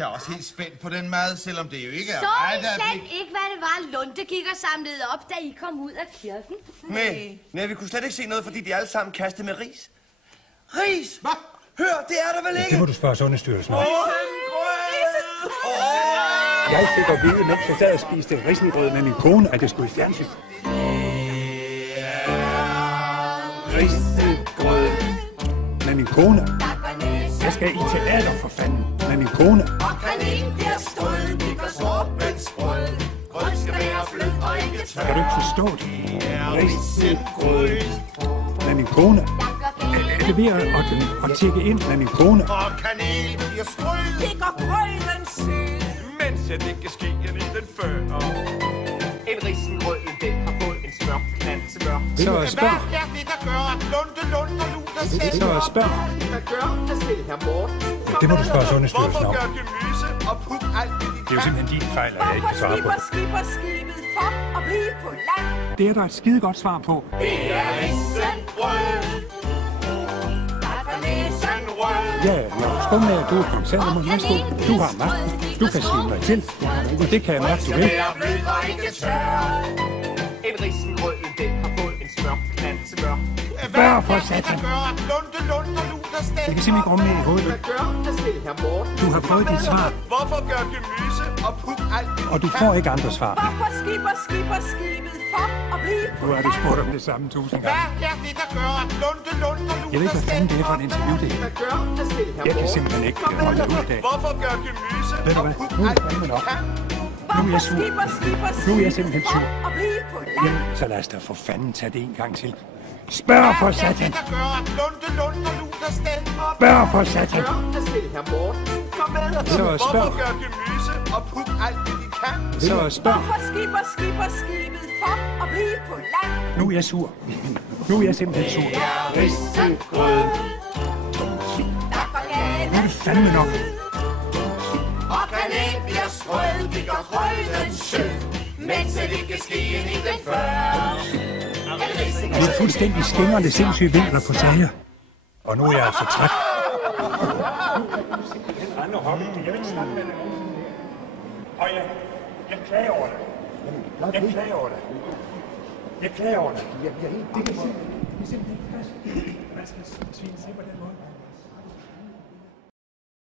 Jeg er også helt spændt på den mad, selvom det jo ikke er så mig, I slet ikke, hvad det var, Lunde gik og samlede op, da I kom ud af kirken? Nej, vi kunne slet ikke se noget, fordi de alle sammen kastede med ris. Ris! Hvad? Hør, det er der vel ikke? Det må du spørge Sundhedsstyrelsen om. Jeg fik at vide, mens jeg sad og spiste risengrød med min kone, at det skulle i fjernsyn. Risengrød med min kone. Jeg skal i teater for fanden med min kone. Og kaninen bliver strød, det går skorpens brød. Grød skal være flød og ikke tør. Kan du ikke forstå det? Risengrød med min kone. Er det ved at tjekke ind med min kone? Og kanel bliver strød. Det går grøden sød. Mens jeg ikke sker i den før. En risengrød, den har fået en smør, smør. Så spørg. Hvad er det, der gør, at Lunde luter selv? Så spørg. Hvad gør der selv, herr Morten? Det må du spørge Sundhedsstyrelsen Hvorfor om. gør gemyse og put alt det, de Det er jo simpelthen din fejl, at jeg ikke kan svare på det. Skipper skibet for at blive på land. Det er der et skide godt svar på. Det er risengrød. Ja, jeg er skum med, at du er koncerter mod næste år. Du har magten. Du kan sige mig til. Og det kan jeg mærke, du vil. En risengrød, den har fået en smør, smør. Spørg for satan. Hvad gør, at Lunde luter selv? Jeg kan simpelthen ikke rumme det i hovedet. Hvad gør der selv, herr Morten? Du har fået dit svar, Hvorfor gør gemyse og put alt det, og du får ikke andre svar. Hvorfor skipper skibet for at blive på Nu har land? du spurgt om det samme 1000 gange. Hvad er det, der gør, at Lunde Jeg ved ikke, hvad fanden det er for et interview, det er. Hvad gør der selv, herr Jeg kan Morten? simpelthen ikke holde ud i dag. Hvorfor gør gemyse Ved du og hvad? put Nu er alt det fandme nok. Hvorfor Nu er jeg sur. skipper Nu er jeg simpelthen sur. for at blive på land? Jamen, så lad os da for fanden tage det en gang til. Spørg for satan. Det, der gør, at Lunde luter selv? Spørg for satan. Hvad gør der selv, herr Morten? Kom med og Så Hvorfor spørg. gør gemyse og put alt det, de kan? Så spørg. Hvorfor skipper skibet for at blive på land? Nu er jeg sur. Nu er jeg simpelthen sur. Risengrød. Der går Nu er det fandme nok. og kanel bliver strød, det gør grøden sød. Mens det ikke sker i den før. Det er fuldstændig skængerne sindssyge vinkler på sager. Og nu er jeg altså træt. Og jeg klager over det. Jeg klager over det. Jeg klager over det. Det kan simpelthen ikke passe. Man skal svine til på den måde.